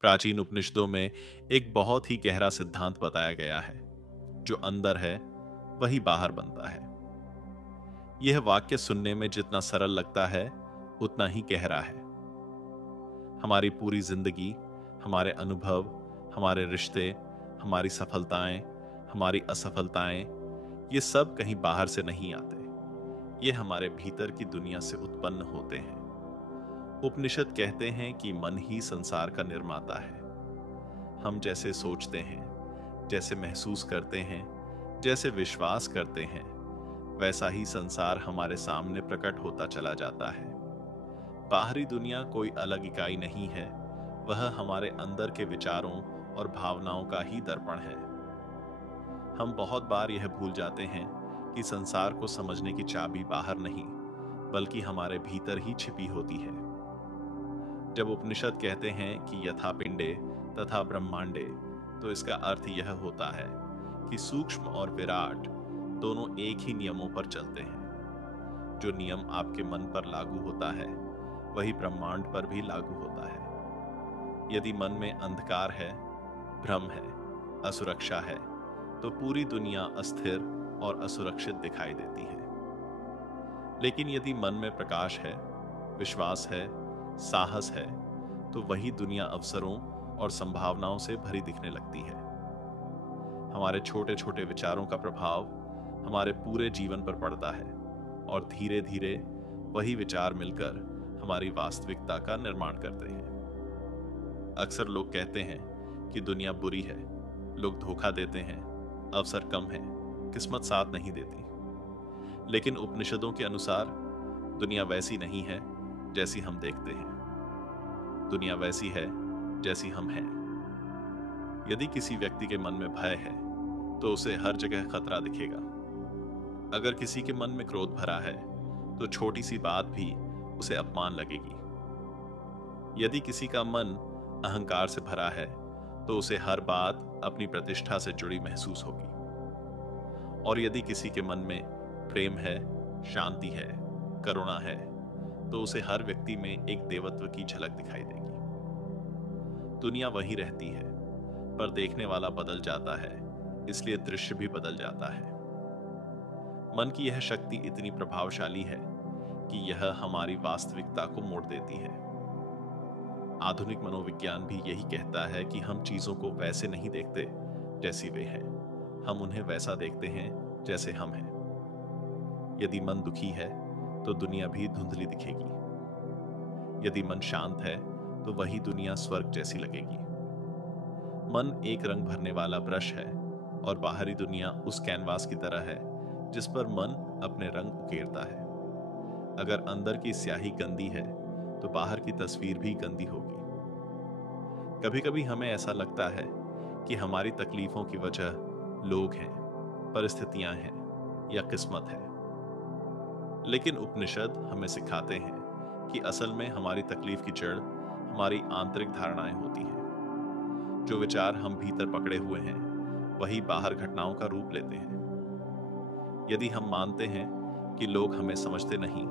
प्राचीन उपनिषदों में एक बहुत ही गहरा सिद्धांत बताया गया है। जो अंदर है वही बाहर बनता है। यह वाक्य सुनने में जितना सरल लगता है उतना ही गहरा है। हमारी पूरी जिंदगी, हमारे अनुभव, हमारे रिश्ते, हमारी सफलताएं, हमारी असफलताएं, ये सब कहीं बाहर से नहीं आते। ये हमारे भीतर की दुनिया से उत्पन्न होते हैं। उपनिषद कहते हैं कि मन ही संसार का निर्माता है। हम जैसे सोचते हैं, जैसे महसूस करते हैं, जैसे विश्वास करते हैं, वैसा ही संसार हमारे सामने प्रकट होता चला जाता है। बाहरी दुनिया कोई अलग इकाई नहीं है, वह हमारे अंदर के विचारों और भावनाओं का ही दर्पण है। हम बहुत बार यह भूल जाते हैं कि संसार को समझने की चाबी बाहर नहीं, बल्कि हमारे भीतर ही छिपी होती है। जब उपनिषद कहते हैं कि यथा पिंडे तथा ब्रह्मांडे, तो इसका अर्थ यह होता है कि सूक्ष्म और विराट दोनों एक ही नियमों पर चलते हैं। जो नियम आपके मन पर लागू होता है वही ब्रह्मांड पर भी लागू होता है। यदि मन में अंधकार है, भ्रम है, असुरक्षा है, तो पूरी दुनिया अस्थिर और असुरक्षित दिखाई देती है। लेकिन यदि मन में प्रकाश है, विश्वास है, साहस है, तो वही दुनिया अवसरों और संभावनाओं से भरी दिखने लगती है। हमारे छोटे छोटे विचारों का प्रभाव हमारे पूरे जीवन पर पड़ता है और धीरे धीरे वही विचार मिलकर हमारी वास्तविकता का निर्माण करते हैं। अक्सर लोग कहते हैं कि दुनिया बुरी है, लोग धोखा देते हैं, अवसर कम है, किस्मत साथ नहीं देती। लेकिन उपनिषदों के अनुसार दुनिया वैसी नहीं है जैसी हम देखते हैं। दुनिया वैसी है जैसी हम हैं। यदि किसी व्यक्ति के मन में भय है तो उसे हर जगह खतरा दिखेगा। अगर किसी के मन में क्रोध भरा है तो छोटी सी बात भी उसे अपमान लगेगी। यदि किसी का मन अहंकार से भरा है तो उसे हर बात अपनी प्रतिष्ठा से जुड़ी महसूस होगी। और यदि किसी के मन में प्रेम है, शांति है, करुणा है, तो उसे हर व्यक्ति में एक देवत्व की झलक दिखाई देगी। दुनिया वही रहती है, पर देखने वाला बदल जाता है, इसलिए दृश्य भी बदल जाता है। मन की यह शक्ति इतनी प्रभावशाली है कि यह हमारी वास्तविकता को मोड़ देती है। आधुनिक मनोविज्ञान भी यही कहता है कि हम चीजों को वैसे नहीं देखते जैसी वे हैं, हम उन्हें वैसा देखते हैं जैसे हम हैं। यदि मन दुखी है तो दुनिया भी धुंधली दिखेगी। यदि मन शांत है तो वही दुनिया स्वर्ग जैसी लगेगी। मन एक रंग भरने वाला ब्रश है और बाहरी दुनिया उस कैनवास की तरह है जिस पर मन अपने रंग उकेरता है। अगर अंदर की स्याही गंदी है तो बाहर की तस्वीर भी गंदी होगी। कभी कभी हमें ऐसा लगता है कि हमारी तकलीफों की वजह लोग हैं, परिस्थितियां हैं या किस्मत है। लेकिन उपनिषद हमें सिखाते हैं कि असल में हमारी तकलीफ की जड़ हमारी आंतरिक धारणाएं होती हैं। जो विचार हम भीतर पकड़े हुए हैं वही बाहर घटनाओं का रूप लेते हैं। यदि हम मानते हैं कि लोग हमें समझते नहीं,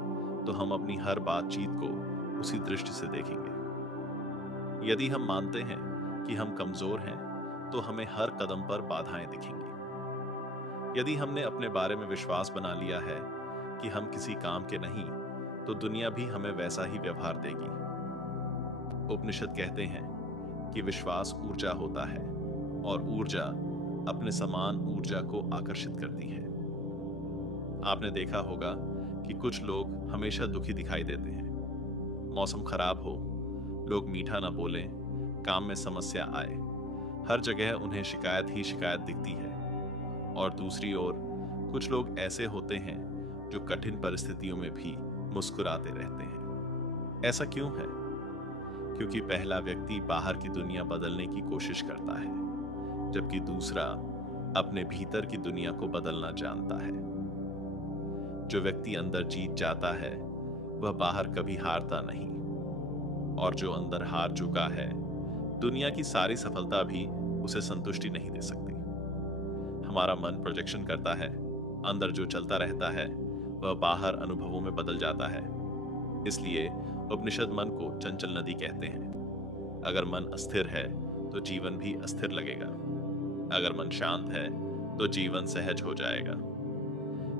तो हम अपनी हर बातचीत को उसी दृष्टि से देखेंगे। यदि हम मानते हैं कि हम कमजोर हैं, तो हमें हर कदम पर बाधाएं दिखेंगी। यदि हमने अपने बारे में विश्वास बना लिया है कि हम किसी काम के नहीं, तो दुनिया भी हमें वैसा ही व्यवहार देगी। उपनिषद कहते हैं कि विश्वास ऊर्जा होता है और ऊर्जा अपने समान ऊर्जा को आकर्षित करती है। आपने देखा होगा कि कुछ लोग हमेशा दुखी दिखाई देते हैं। मौसम खराब हो, लोग मीठा ना बोलें, काम में समस्या आए, हर जगह उन्हें शिकायत ही शिकायत दिखती है। और दूसरी ओर कुछ लोग ऐसे होते हैं जो कठिन परिस्थितियों में भी मुस्कुराते रहते हैं। ऐसा क्यों है? क्योंकि पहला व्यक्ति बाहर की दुनिया बदलने की कोशिश करता है, जबकि दूसरा अपने भीतर की दुनिया को बदलना जानता है। जो व्यक्ति अंदर जीत जाता है वह बाहर कभी हारता नहीं, और जो अंदर हार चुका है, दुनिया की सारी सफलता भी उसे संतुष्टि नहीं दे सकती। हमारा मन प्रोजेक्शन करता है, अंदर जो चलता रहता है वह बाहर अनुभवों में बदल जाता है। इसलिए उपनिषद मन को चंचल नदी कहते हैं। अगर मन अस्थिर है तो जीवन भी अस्थिर लगेगा। अगर मन शांत है तो जीवन सहज हो जाएगा।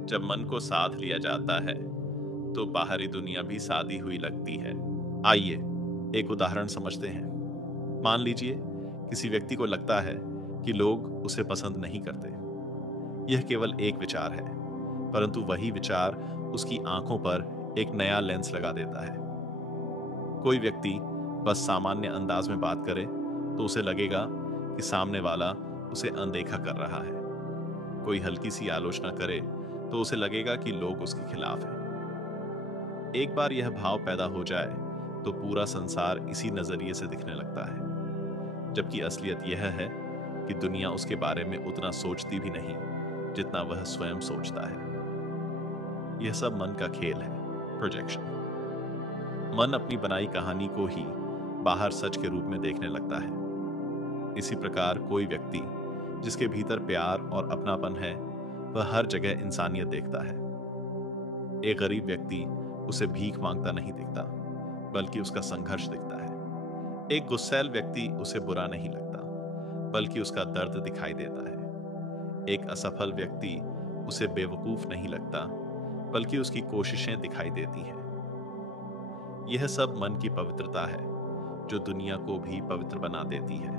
जब मन को साथ लिया जाता है तो बाहरी दुनिया भी सादी हुई लगती है। आइए एक उदाहरण समझते हैं। मान लीजिए किसी व्यक्ति को लगता है कि लोग उसे पसंद नहीं करते। यह केवल एक विचार है, परंतु वही विचार उसकी आंखों पर एक नया लेंस लगा देता है। कोई व्यक्ति बस सामान्य अंदाज में बात करे तो उसे लगेगा कि सामने वाला उसे अनदेखा कर रहा है। कोई हल्की सी आलोचना करे तो उसे लगेगा कि लोग उसके खिलाफ हैं। एक बार यह भाव पैदा हो जाए तो पूरा संसार इसी नजरिए से दिखने लगता है, जबकि असलियत यह है कि दुनिया उसके बारे में उतना सोचती भी नहीं जितना वह स्वयं सोचता है। यह सब मन का खेल है, प्रोजेक्शन। मन अपनी बनाई कहानी को ही बाहर सच के रूप में देखने लगता है। इसी प्रकार कोई व्यक्ति जिसके भीतर प्यार और अपनापन है, वह हर जगह इंसानियत देखता है। एक गरीब व्यक्ति उसे भीख मांगता नहीं दिखता, बल्कि उसका संघर्ष दिखता है। एक गुस्सैल व्यक्ति उसे बुरा नहीं लगता, बल्कि उसका दर्द दिखाई देता है। एक असफल व्यक्ति उसे बेवकूफ नहीं लगता, बल्कि उसकी कोशिशें दिखाई देती हैं। यह सब मन की पवित्रता है जो दुनिया को भी पवित्र बना देती है।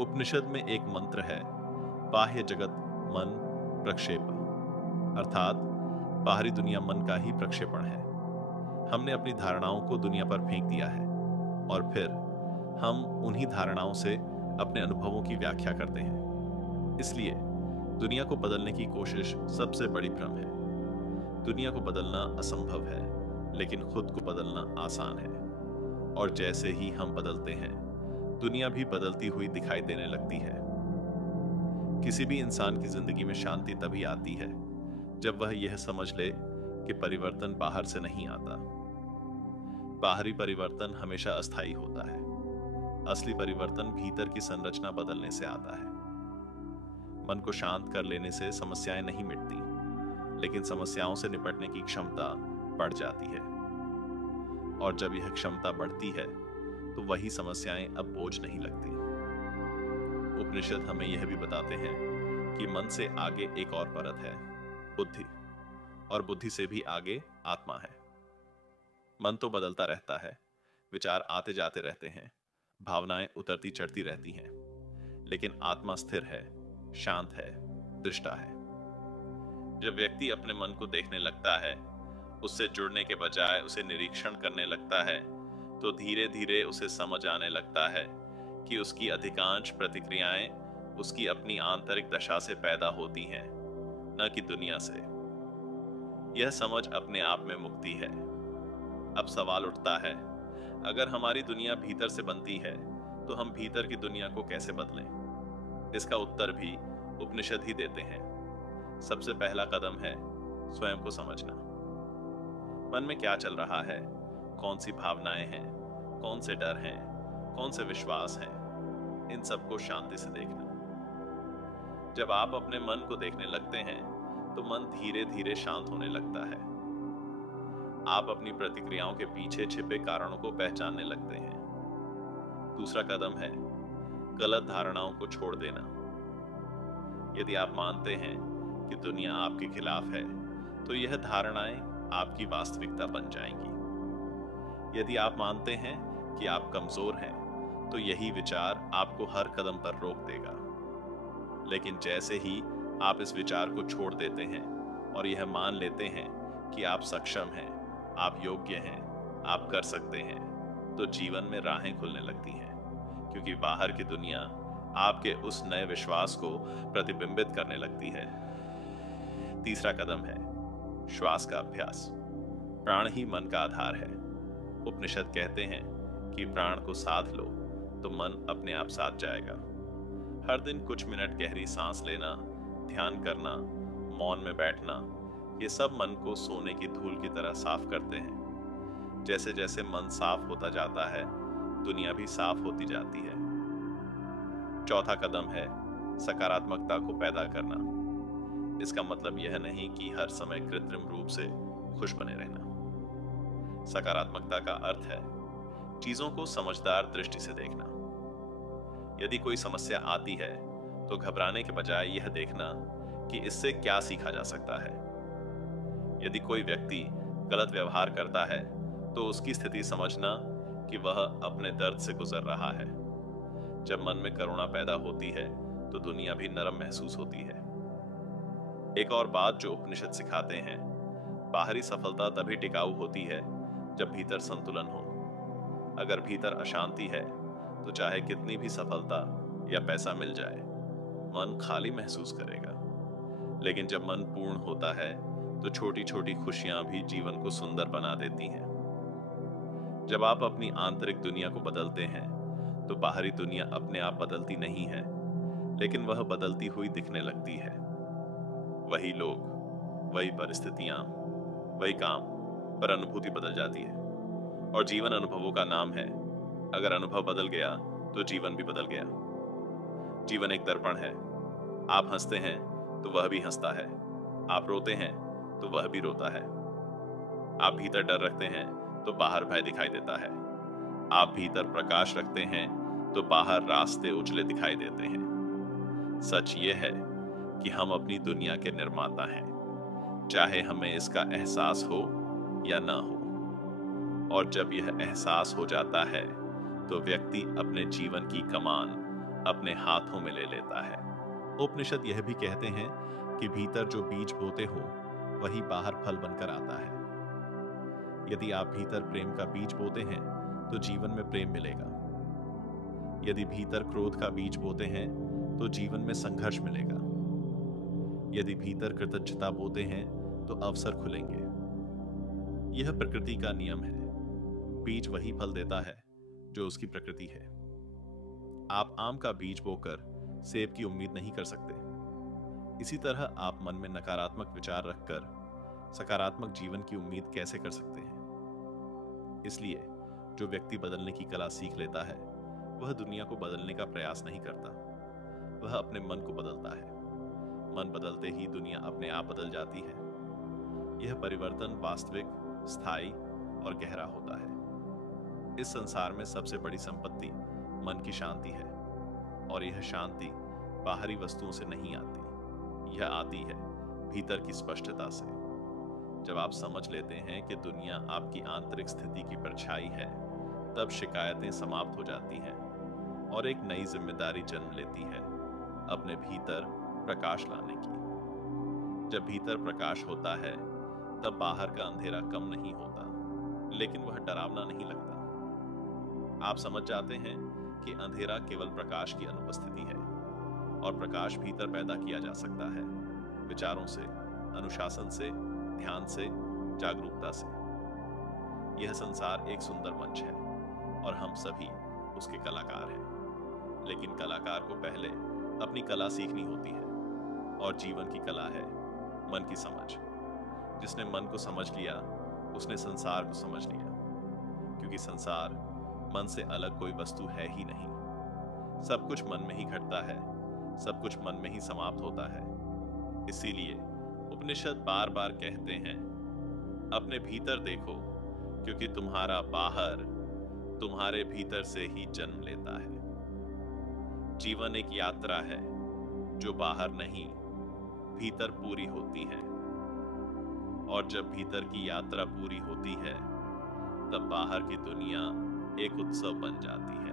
उपनिषद में एक मंत्र है, बाह्य जगत मन प्रक्षेप, अर्थात बाहरी दुनिया मन का ही प्रक्षेपण है। हमने अपनी धारणाओं को दुनिया पर फेंक दिया है और फिर हम उन्हीं धारणाओं से अपने अनुभवों की व्याख्या करते हैं। इसलिए दुनिया को बदलने की कोशिश सबसे बड़ी भ्रम है। दुनिया को बदलना असंभव है, लेकिन खुद को बदलना आसान है। और जैसे ही हम बदलते हैं, दुनिया भी बदलती हुई दिखाई देने लगती है। किसी भी इंसान की जिंदगी में शांति तभी आती है जब वह यह समझ ले कि परिवर्तन बाहर से नहीं आता। बाहरी परिवर्तन हमेशा अस्थायी होता है। असली परिवर्तन भीतर की संरचना बदलने से आता है। मन को शांत कर लेने से समस्याएं नहीं मिटती, लेकिन समस्याओं से निपटने की क्षमता बढ़ जाती है। और जब यह क्षमता बढ़ती है तो वही समस्याएं अब बोझ नहीं लगती। उपनिषद हमें यह भी बताते हैं कि मन से आगे एक और परत है, बुद्धि, और बुद्धि से भी आगे आत्मा है। मन तो बदलता रहता है, विचार आते जाते रहते हैं, भावनाएं उतरती चढ़ती रहती हैं, लेकिन आत्मा स्थिर है, शांत है, दृष्टा है। जब व्यक्ति अपने मन को देखने लगता है, उससे जुड़ने के बजाय उसे निरीक्षण करने लगता है, तो धीरे धीरे उसे समझ आने लगता है कि उसकी अधिकांश प्रतिक्रियाएं उसकी अपनी आंतरिक दशा से पैदा होती हैं, न कि दुनिया से। यह समझ अपने आप में मुक्ति है। अब सवाल उठता है, अगर हमारी दुनिया भीतर से बनती है तो हम भीतर की दुनिया को कैसे बदलें? इसका उत्तर भी उपनिषद ही देते हैं। सबसे पहला कदम है स्वयं को समझना। मन में क्या चल रहा है, कौन सी भावनाएं हैं, कौन से डर हैं, कौन से विश्वास हैं, इन सबको शांति से देखना। जब आप अपने मन को देखने लगते हैं तो मन धीरे धीरे शांत होने लगता है। आप अपनी प्रतिक्रियाओं के पीछे छिपे कारणों को पहचानने लगते हैं। दूसरा कदम है गलत धारणाओं को छोड़ देना। यदि आप मानते हैं कि दुनिया आपके खिलाफ है, तो यह धारणाएं आपकी वास्तविकता बन जाएंगी। यदि आप मानते हैं कि आप कमजोर हैं, तो यही विचार आपको हर कदम पर रोक देगा। लेकिन जैसे ही आप इस विचार को छोड़ देते हैं और यह मान लेते हैं कि आप सक्षम हैं, आप योग्य हैं, आप कर सकते हैं, तो जीवन में राहें खुलने लगती हैं, क्योंकि बाहर की दुनिया आपके उस नए विश्वास को प्रतिबिंबित करने लगती है। तीसरा कदम है श्वास का अभ्यास। प्राण ही मन का आधार है। उपनिषद कहते हैं कि प्राण को साध लो तो मन अपने आप साथ जाएगा। हर दिन कुछ मिनट गहरी सांस लेना, ध्यान करना, मौन में बैठना, ये सब मन को सोने की धूल की तरह साफ करते हैं। जैसे जैसे मन साफ होता जाता है, दुनिया भी साफ होती जाती है। चौथा कदम है सकारात्मकता को पैदा करना। इसका मतलब यह नहीं कि हर समय कृत्रिम रूप से खुश बने रहना। सकारात्मकता का अर्थ है चीजों को समझदार दृष्टि से देखना। यदि कोई समस्या आती है तो घबराने के बजाय यह देखना कि इससे क्या सीखा जा सकता है। यदि कोई व्यक्ति गलत व्यवहार करता है तो उसकी स्थिति समझना कि वह अपने दर्द से गुजर रहा है। जब मन में करुणा पैदा होती है तो दुनिया भी नरम महसूस होती है। एक और बात जो उपनिषद सिखाते हैं, बाहरी सफलता तभी टिकाऊ होती है जब भीतर संतुलन हो। अगर भीतर अशांति है तो चाहे कितनी भी सफलता या पैसा मिल जाए, मन खाली महसूस करेगा। लेकिन जब मन पूर्ण होता है तो छोटी छोटी खुशियां भी जीवन को सुंदर बना देती हैं। जब आप अपनी आंतरिक दुनिया को बदलते हैं तो बाहरी दुनिया अपने आप बदलती नहीं है, लेकिन वह बदलती हुई दिखने लगती है। वही लोग, वही परिस्थितियां, वही काम, पर अनुभूति बदल जाती है। और जीवन अनुभवों का नाम है। अगर अनुभव बदल गया तो जीवन भी बदल गया। जीवन एक दर्पण है। आप हंसते हैं तो वह भी हंसता है, आप रोते हैं तो वह भी रोता है। आप भीतर डर रखते हैं तो बाहर भय दिखाई देता है। आप भीतर प्रकाश रखते हैं तो बाहर रास्ते उजले दिखाई देते हैं। सच ये है कि हम अपनी दुनिया के निर्माता हैं, चाहे हमें इसका एहसास हो या ना हो। और जब यह एहसास हो जाता है तो व्यक्ति अपने जीवन की कमान अपने हाथों में ले लेता है। उपनिषद यह भी कहते हैं कि भीतर जो बीज बोते हो वही बाहर फल बनकर आता है। यदि आप भीतर प्रेम का बीज बोते हैं तो जीवन में प्रेम मिलेगा। यदि भीतर क्रोध का बीज बोते हैं तो जीवन में संघर्ष मिलेगा। यदि भीतर कृतज्ञता बोते हैं तो अवसर खुलेंगे। यह प्रकृति का नियम है। बीज वही फल देता है जो उसकी प्रकृति है। आप आम का बीज बोकर सेब की उम्मीद नहीं कर सकते। इसी तरह आप मन में नकारात्मक विचार रखकर सकारात्मक जीवन की उम्मीद कैसे कर सकते हैं। इसलिए जो व्यक्ति बदलने की कला सीख लेता है वह दुनिया को बदलने का प्रयास नहीं करता, वह अपने मन को बदलता है। मन बदलते ही दुनिया अपने आप बदल जाती है। यह परिवर्तन वास्तविक, स्थायी और गहरा होता है। इस संसार में सबसे बड़ी संपत्ति मन की शांति है, और यह शांति बाहरी वस्तुओं से नहीं आती, यह आती है भीतर की स्पष्टता से। जब आप समझ लेते हैं कि दुनिया आपकी आंतरिक स्थिति की परछाई है, तब शिकायतें समाप्त हो जाती हैं और एक नई जिम्मेदारी जन्म लेती है, अपने भीतर प्रकाश लाने की। जब भीतर प्रकाश होता है तब बाहर का अंधेरा कम नहीं होता, लेकिन वह डरावना नहीं लगता। आप समझ जाते हैं कि अंधेरा केवल प्रकाश की अनुपस्थिति है, और प्रकाश भीतर पैदा किया जा सकता है, विचारों से, अनुशासन से, ध्यान से, जागरूकता से। यह संसार एक सुंदर मंच है और हम सभी उसके कलाकार हैं। लेकिन कलाकार को पहले अपनी कला सीखनी होती है, और जीवन की कला है मन की समझ। जिसने मन को समझ लिया उसने संसार को समझ लिया, क्योंकि संसार मन से अलग कोई वस्तु है ही नहीं। सब कुछ मन में ही घटता है, सब कुछ मन में ही समाप्त होता है। इसीलिए उपनिषद बार बार कहते हैं, अपने भीतर देखो, क्योंकि तुम्हारा बाहर तुम्हारे भीतर से ही जन्म लेता है। जीवन एक यात्रा है जो बाहर नहीं, भीतर पूरी होती है। और जब भीतर की यात्रा पूरी होती है तब बाहर की दुनिया एक उत्सव बन जाती है।